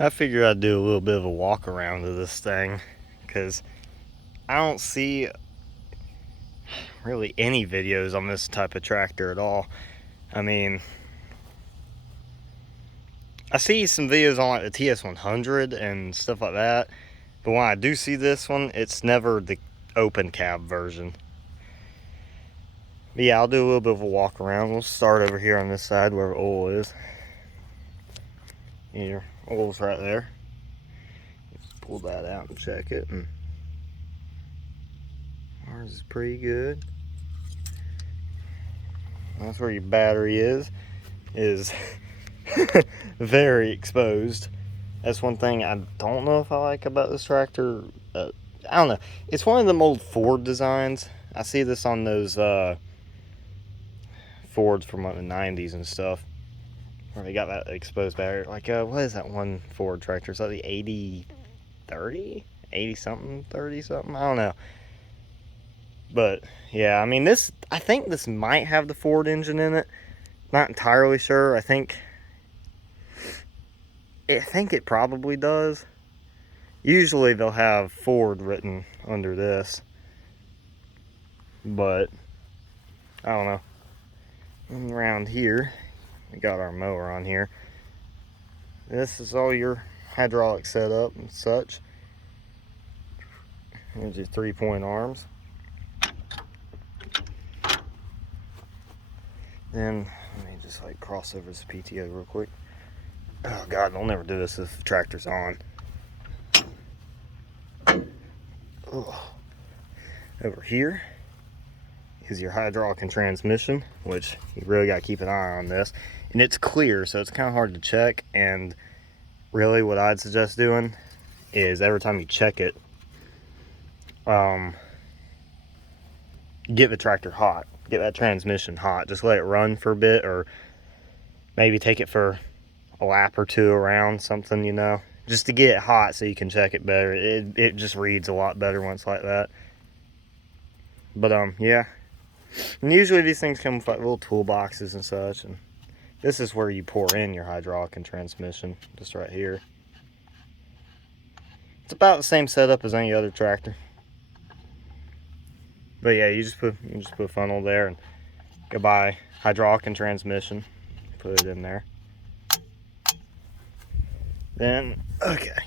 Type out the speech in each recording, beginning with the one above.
I figured I'd do a little bit of a walk around of this thing because I don't see really any videos on this type of tractor at all. I mean, I see some videos on like the TS110 and stuff like that, but when I do see this one, it's never the open cab version. But yeah, I'll do a little bit of a walk around. We'll start over here on this side where oil is. Your oil's right there. Just pull that out and check it, and ours is pretty good. That's where your battery is very exposed. That's one thing I don't know if I like about this tractor. I don't know. It's one of them old Ford designs. I see this on those Fords from like the 90s and stuff, where they got that exposed battery. Like, what is that one Ford tractor? Is that the 8030? 80 something, 30 something? I don't know. But yeah, I mean, I think this might have the Ford engine in it. Not entirely sure. I think it probably does. Usually they'll have Ford written under this, but I don't know. And around here, we got our mower on here. This is all your hydraulic setup and such. Here's your 3-point arms. Then let me just like cross over this PTO real quick. Oh God, I'll never do this if the tractor's on. Oh. Over here is your hydraulic and transmission, which you really got to keep an eye on this. And it's clear, so it's kind of hard to check. And really what I'd suggest doing is every time you check it, get the tractor hot. Get that transmission hot. Just let it run for a bit, or maybe take it for a lap or two around something, you know. Just to get it hot so you can check it better. It just reads a lot better when it's like that. But yeah. And usually these things come with like little toolboxes and such, and this is where you pour in your hydraulic and transmission, just right here. It's about the same setup as any other tractor. But yeah, you just put a funnel there and go buy hydraulic and transmission, put it in there. Then, okay.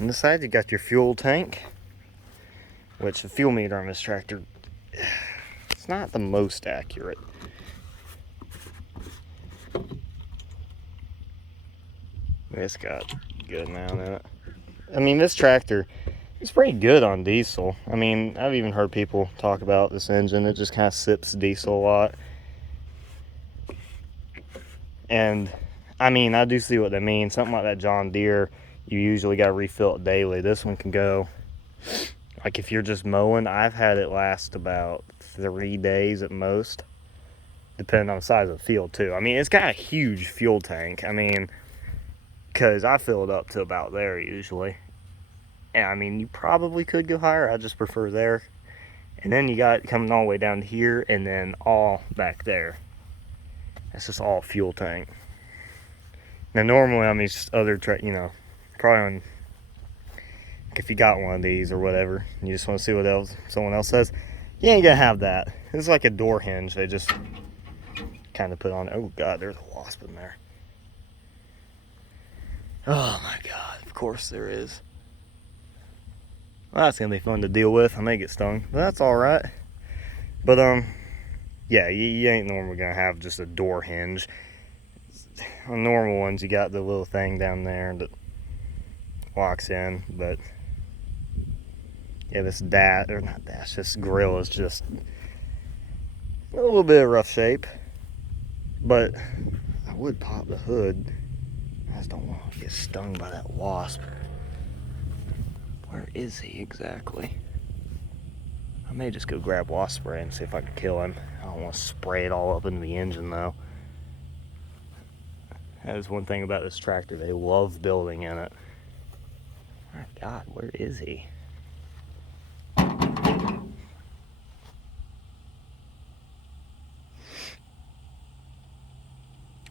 On this side you got your fuel tank, which the fuel meter on this tractor, it's not the most accurate. It's got a good amount in it. I mean, this tractor, it's pretty good on diesel. I mean, I've even heard people talk about this engine. It just kind of sips diesel a lot. And, I mean, I do see what they mean. Something like that John Deere, you usually got to refill it daily. This one can go, like if you're just mowing, I've had it last about 3 days at most, depending on the size of the field too. I mean, it's got a huge fuel tank. I mean, because I fill it up to about there usually. And I mean, you probably could go higher. I just prefer there. And then you got it coming all the way down to here, and then all back there. That's just all fuel tank. Now normally on these other you know, probably on, if you got one of these or whatever, you just want to see what else someone else says, you ain't gonna have that. This is like a door hinge they just kind of put on. Oh God, there's a wasp in there. Oh my God, of course there is. Well, that's gonna be fun to deal with. I may get stung, but that's all right. But yeah, you ain't normally gonna have just a door hinge. On normal ones, you got the little thing down there that locks in. But yeah, this this grill is just a little bit of rough shape. But I would pop the hood. I just don't want to get stung by that wasp. Where is he exactly? I may just go grab wasp spray and see if I can kill him. I don't want to spray it all up into the engine though. That is one thing about this tractor. They love building in it. My God, where is he? I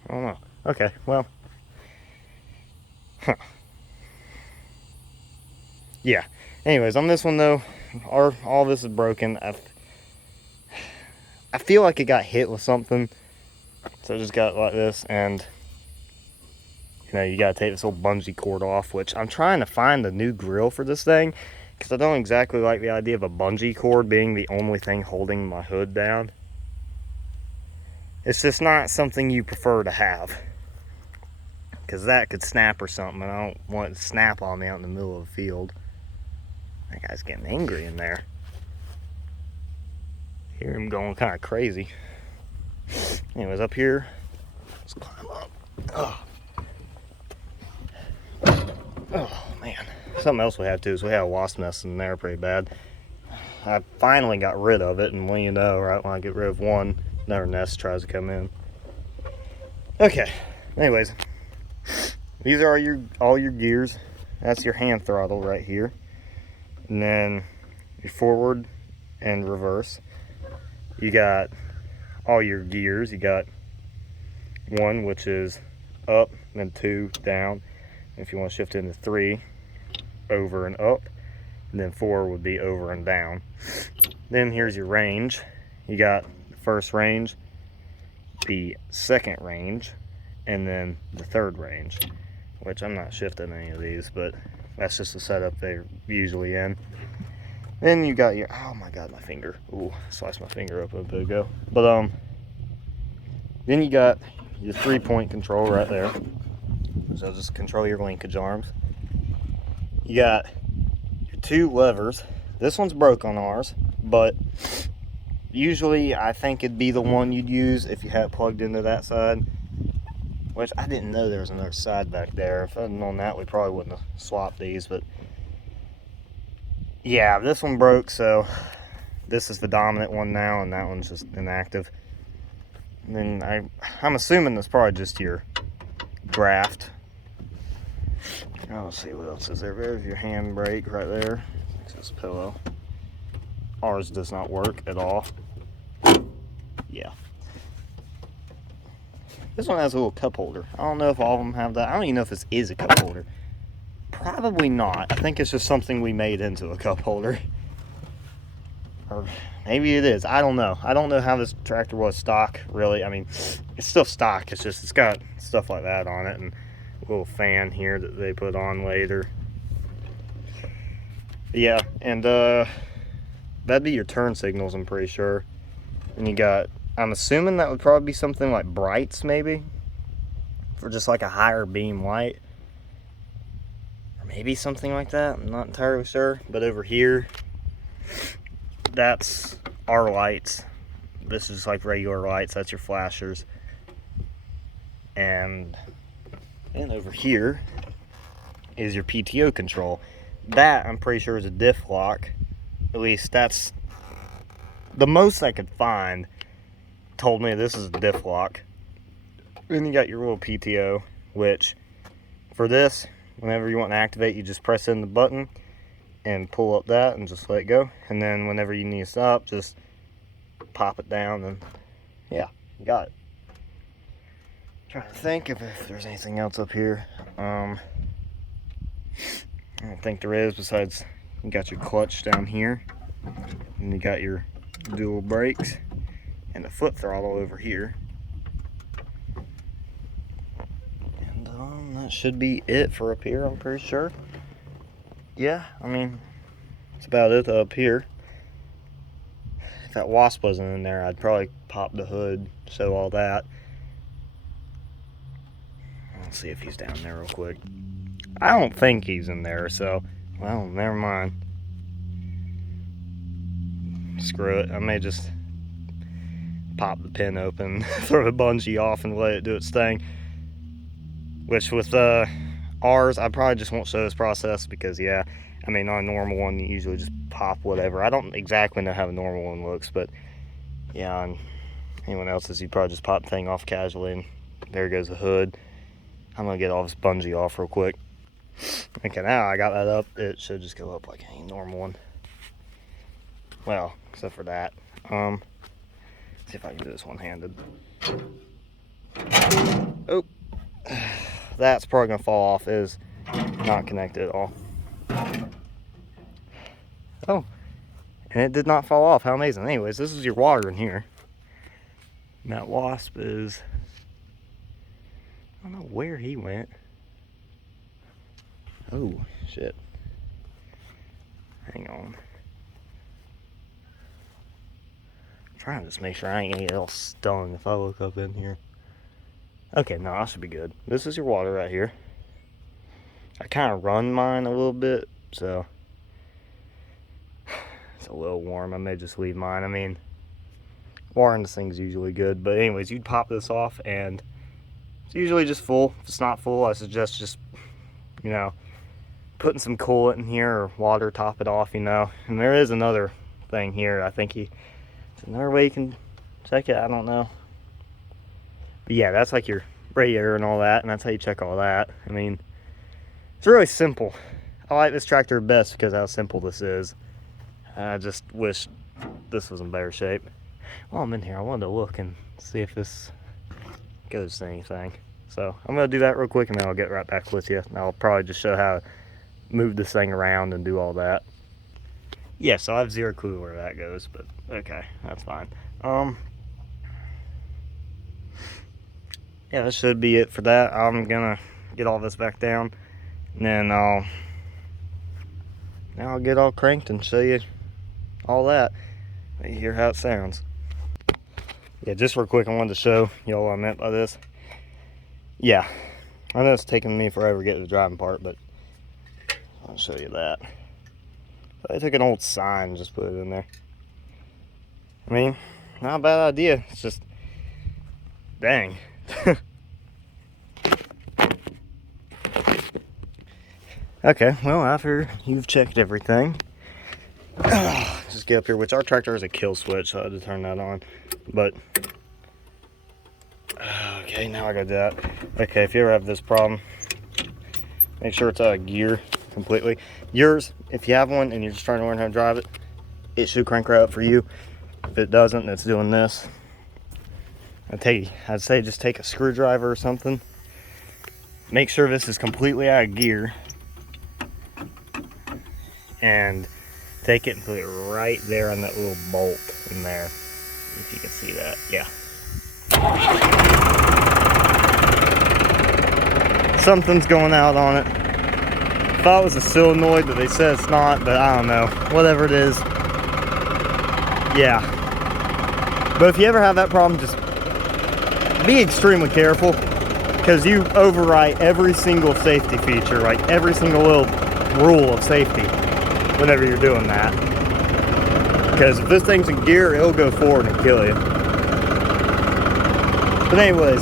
don't know. Okay, well, Huh. Yeah. Anyways, on this one though, all this is broken. I feel like it got hit with something, so it just got like this, and you gotta take this old bungee cord off, which I'm trying to find a new grill for this thing, because I don't exactly like the idea of a bungee cord being the only thing holding my hood down. It's just not something you prefer to have, because that could snap or something, and I don't want it to snap on me out in the middle of the field. That guy's getting angry in there. Hear him going kind of crazy. Anyways, up here, let's climb up. Oh man. Something else we had too is we had a wasp nest in there pretty bad. I finally got rid of it, and when you know, right when I get rid of one, another nest tries to come in. Okay. Anyways, these are all your gears. That's your hand throttle right here, and then your forward and reverse. You got all your gears. You got one, which is up, and then 2 down. If you want to shift into 3, over and up, and then 4 would be over and down. Then here's your range. You got the first range, the second range, and then the third range, which I'm not shifting any of these, but that's just the setup they're usually in. Then you got your, oh my god, my finger. Ooh, sliced my finger up a bit ago. But then you got your 3-point control right there. So just control your linkage arms. You got your 2 levers. This one's broke on ours, but usually I think it'd be the one you'd use if you had it plugged into that side. Which I didn't know there was another side back there. If I'd known that, we probably wouldn't have swapped these, but yeah, this one broke, so this is the dominant one now, and that one's just inactive. And then I'm assuming that's probably just your draft. Oh, let's see what else is there. There's your handbrake right there. It's this pillow. Ours does not work at all. Yeah. This one has a little cup holder. I don't know if all of them have that. I don't even know if this is a cup holder. Probably not. I think it's just something we made into a cup holder. Or maybe it is. I don't know. I don't know how this tractor was stock, really. I mean, it's still stock. It's just, it's got stuff like that on it, and a little fan here that they put on later. Yeah, and that'd be your turn signals, I'm pretty sure. And you got, I'm assuming that would probably be something like brights, maybe, for just like a higher beam light. Maybe something like that, I'm not entirely sure. But over here, that's our lights. This is like regular lights, that's your flashers. And over here is your PTO control. That, I'm pretty sure, is a diff lock. At least that's the most I could find. Told me this is a diff lock. Then you got your little PTO, which for this, whenever you want to activate, you just press in the button and pull up that and just let it go. And then whenever you need to stop, just pop it down, and yeah, you got it. Trying to think if there's anything else up here. I don't think there is, besides you got your clutch down here, and you got your dual brakes and the foot throttle over here. That should be it for up here, I'm pretty sure. Yeah, I mean, that's about it up here. If that wasp wasn't in there, I'd probably pop the hood, show all that. Let's see if he's down there real quick. I don't think he's in there, so, well, never mind. Screw it, I may just pop the pin open, throw the bungee off, and let it do its thing. Which with ours, I probably just won't show this process because, yeah, I mean, on a normal one, you usually just pop whatever. I don't exactly know how a normal one looks, but yeah, on anyone else's, you probably just pop the thing off casually, and there goes the hood. I'm gonna get all this bungee off real quick. Okay, now I got that up, it should just go up like any normal one. Well, except for that. See if I can do this one-handed. Oh. That's probably gonna fall off is Not connected at all. Oh, and it did not fall off. How amazing. Anyways, this is your water in here. And that wasp is, I don't know where he went. Oh, shit. Hang on. I'm trying to just make sure I ain't gonna get all stung if I look up in here. Okay, no, I should be good. This is your water right here. I kind of run mine a little bit, so it's a little warm. I may just leave mine. I mean, watering this thing's usually good, but anyways, you'd pop this off and it's usually just full. If it's not full, I suggest just, you know, putting some coolant in here or water, top it off, you know. And there is another thing here. I think it's another way you can check it. I don't know. But yeah, that's like your radiator and all that, and that's how you check all that. I mean, it's really simple. I like this tractor best because of how simple this is. I just wish this was in better shape. While I'm in here, I wanted to look and see if this goes to anything. So I'm gonna do that real quick and then I'll get right back with you. And I'll probably just show how to move this thing around and do all that. Yeah, so I have zero clue where that goes, but okay, that's fine. Yeah, that should be it for that. I'm gonna get all this back down and then I'll get all cranked and show you all that. You hear how it sounds. Yeah, just real quick, I wanted to show y'all what I meant by this. Yeah, I know it's taking me forever to get to the driving part, but I'll show you that. I took an old sign and just put it in there. I mean, not a bad idea. It's just, dang. Okay, well, after you've checked everything, just get up here, which our tractor has a kill switch, so I had to turn that on. But, okay, now I gotta do that. Okay, if you ever have this problem, make sure it's out of gear completely. Yours, if you have one and you're just trying to learn how to drive it, it should crank right up for you. If it doesn't, it's doing this. I'd say just take a screwdriver or something. Make sure this is completely out of gear. And take it and put it right there on that little bolt in there. If you can see that, yeah. Something's going out on it. I thought it was a solenoid, but they said it's not, but I don't know. Whatever it is. Yeah. But if you ever have that problem, just be extremely careful, because you overwrite every single safety feature, like every single little rule of safety whenever you're doing that. Because if this thing's in gear, it'll go forward and kill you. But anyways,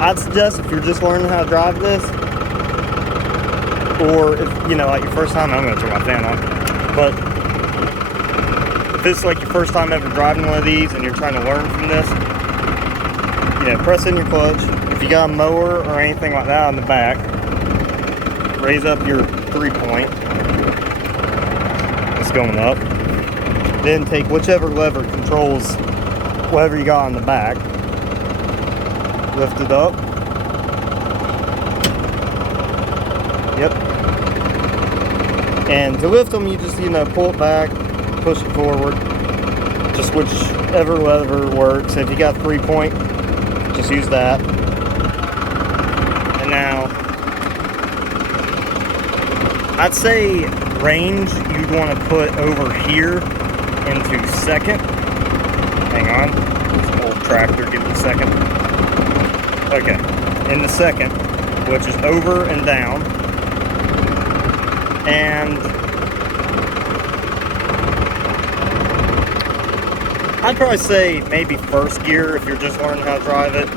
I'd suggest if you're just learning how to drive this, or if, you know, like your first time, I'm going to turn my fan on, but if it's like your first time ever driving one of these and you're trying to learn from this, you know, press in your clutch. If you got a mower or anything like that on the back, raise up your 3-point. It's going up. Then take whichever lever controls whatever you got on the back. Lift it up. Yep. And to lift them, you just, you know, pull it back, push it forward. Just whichever lever works. If you got 3-point, just use that. And now, I'd say range you'd want to put over here into second. Hang on, this old tractor, give it a second. Okay, in the second, which is over and down. And I'd probably say maybe first gear if you're just learning how to drive it.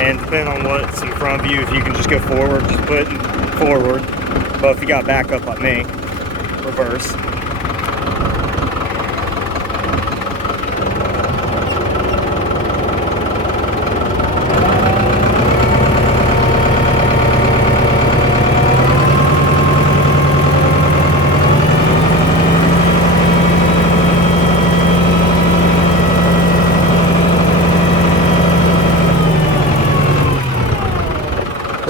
And depending on what's in front of you, if you can just go forward, just put it forward. But if you got backup like me, reverse.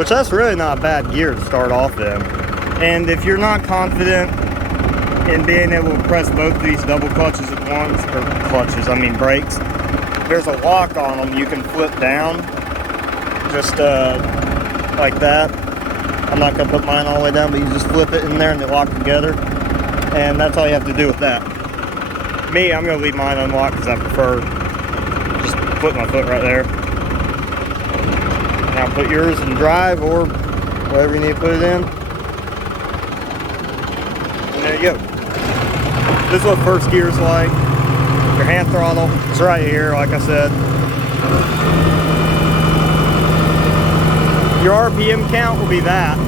which that's really not a bad gear to start off in. And if you're not confident in being able to press both of these double clutches at once, or clutches, I mean brakes, there's a lock on them you can flip down, just like that. I'm not going to put mine all the way down, but you just flip it in there and they lock together. And that's all you have to do with that. Me, I'm going to leave mine unlocked because I prefer just put my foot right there. Now put yours in drive or whatever you need to put it in. And there you go. This is what first gear is like. Your hand throttle is right here, like I said. Your RPM count will be that.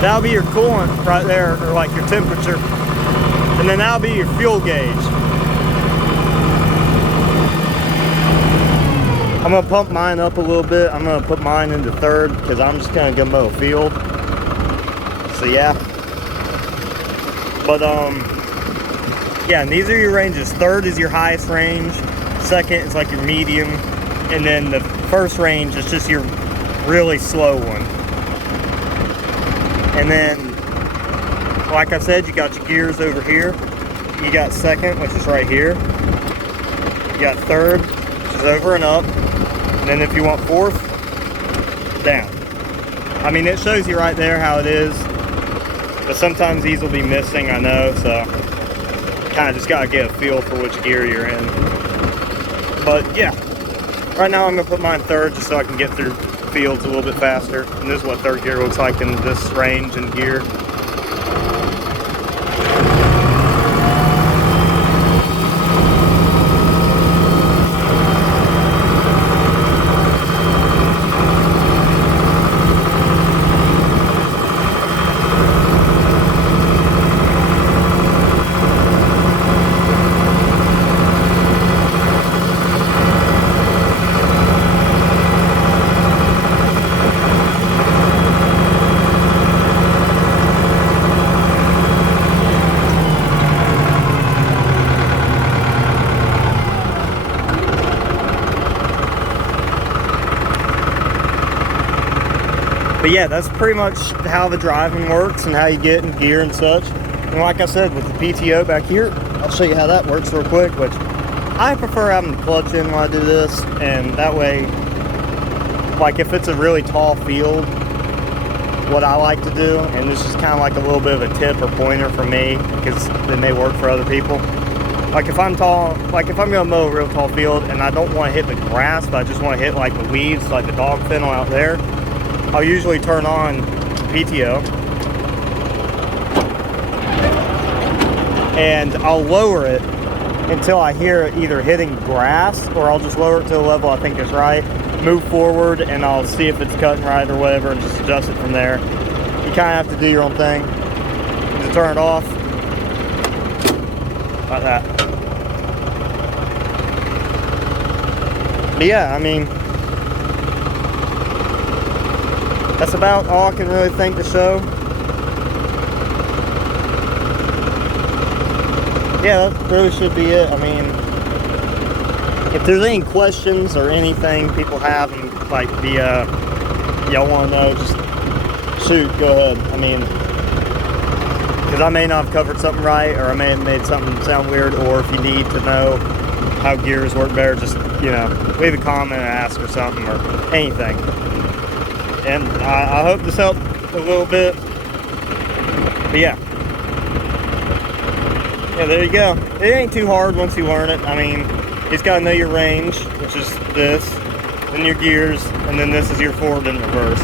That'll be your coolant right there, or like your temperature. And then that'll be your fuel gauge. I'm gonna pump mine up a little bit. I'm gonna put mine into third because I'm just gonna go feel. So yeah. But yeah, and these are your ranges. Third is your highest range. Second is like your medium. And then the first range is just your really slow one. And then, like I said, you got your gears over here. You got second, which is right here. You got third, which is over and up. And then if you want fourth, down. I mean, it shows you right there how it is. But sometimes these will be missing, I know, so kind of just got to get a feel for which gear you're in. But yeah, right now I'm going to put mine third just so I can get through fields a little bit faster. And this is what third gear looks like in this range and gear. But yeah, that's pretty much how the driving works and how you get in gear and such. And like I said, with the PTO back here, I'll show you how that works real quick, which I prefer having the clutch in when I do this. And that way, like if it's a really tall field, what I like to do, and this is kind of like a little bit of a tip or pointer for me, because it may work for other people. Like if I'm tall, like if I'm gonna mow a real tall field and I don't want to hit the grass, but I just want to hit like the weeds, like the dog fennel out there, I'll usually turn on PTO and I'll lower it until I hear it either hitting grass, or I'll just lower it to a level I think is right, move forward, and I'll see if it's cutting right or whatever and just adjust it from there. You kind of have to do your own thing. Just turn it off like that. But yeah, I mean, that's about all I can really think to show. Yeah, that really should be it. I mean, if there's any questions or anything people have, and like y'all want to know, just shoot, go ahead. I mean, because I may not have covered something right, or I may have made something sound weird, or if you need to know how gears work better, just, you know, leave a comment and ask or something, or anything. And I hope this helped a little bit. But yeah. Yeah, there you go. It ain't too hard once you learn it. I mean, you just gotta know your range, which is this, then your gears, and then this is your forward and reverse.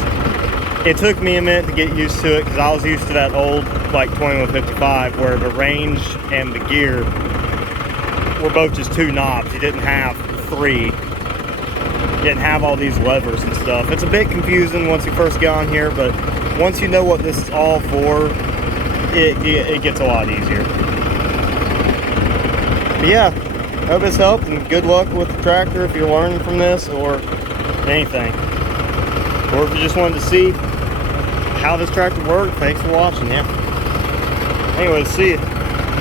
It took me a minute to get used to it, because I was used to that old, like, 2155, where the range and the gear were both just two knobs. You didn't have three. You didn't have all these levers and stuff. It's a bit confusing once you first get on here, but once you know what this is all for, it gets a lot easier. But yeah, hope this helped, and good luck with the tractor if you're learning from this or anything. Or if you just wanted to see how this tractor worked, thanks for watching. Yeah. Anyways, see you.